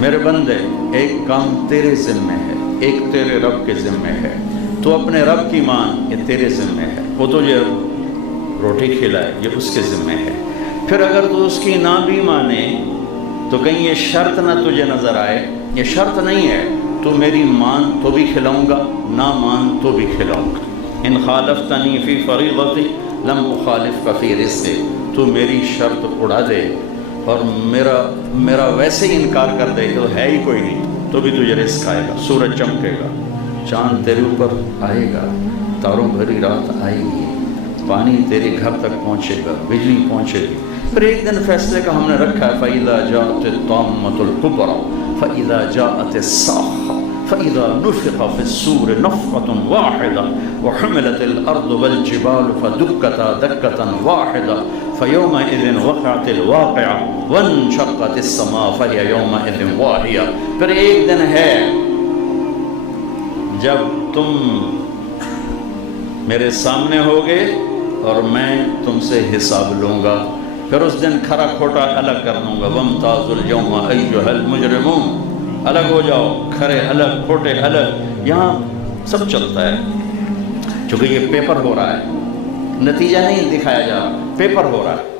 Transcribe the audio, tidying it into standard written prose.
میرے بندے ایک کام تیرے ذمے ہے، ایک تیرے رب کے ذمے ہے، تو اپنے رب کی مان، یہ تیرے ذمے ہے، وہ تجھے روٹی کھلائے یہ اس کے ذمے ہے۔ پھر اگر تو اس کی نہ بھی مانے تو کہیں یہ شرط نہ تجھے نظر آئے، یہ شرط نہیں ہے، تو میری مان تو بھی کھلاؤں گا، نہ مان تو بھی کھلاؤں گا۔ ان خالفتنی فی فریضتی لم اخالفک فی رزقی، تو میری شرط اڑا دے اور میرا ویسے ہی انکار کر دے تو ہے ہی کوئی نہیں، تو بھی تجھے رزق آئے گا، سورج چمکے گا، چاند تیرے اوپر آئے گا، تاروں بھری رات آئے گی، پانی تیرے گھر تک پہنچے گا، بجلی پہنچے گی۔ پھر ایک دن فیصلے کا ہم نے رکھا ہے فَإِذَا جَاءَتِ الطَّامَّةُ الْكُبْرَىٰ فَإِذَا جَاءَتِ الصَّاخَّةُ فَإِذَا نُفِخَ فِي الصُّورِ نَفْخَةٌ وَاحِدَةٌ وَحُمِلَتِ الْأَرْضُ وَالْجِبَالُ فَدُكَّتَا دَكَّةً وَاحِدَةً فَيَوْمَئِذٍ وَقَعَتِ الْوَاقِعَةُ وَانشَقَّتِ السَّمَاءُ فَهِيَ يَوْمَئِذٍ وَاهِيَةٌ۔ پھر ایک دن ہے جب تم میرے سامنے ہوگے اور میں تم سے حساب لوں گا، پھر اس دن کھرا کھوٹا الگ کر دوں گا۔ وَامْتَازُوا الْيَوْمَ أَيُّهَا الْمُجْرِمُونَ، الگ ہو جاؤ، کھرے الگ کھوٹے الگ، یہاں سب چلتا ہے۔ چونکہ یہ پیپر ہو رہا ہے، نتیجہ نہیں دکھایا جا رہا، پیپر ہو رہا ہے۔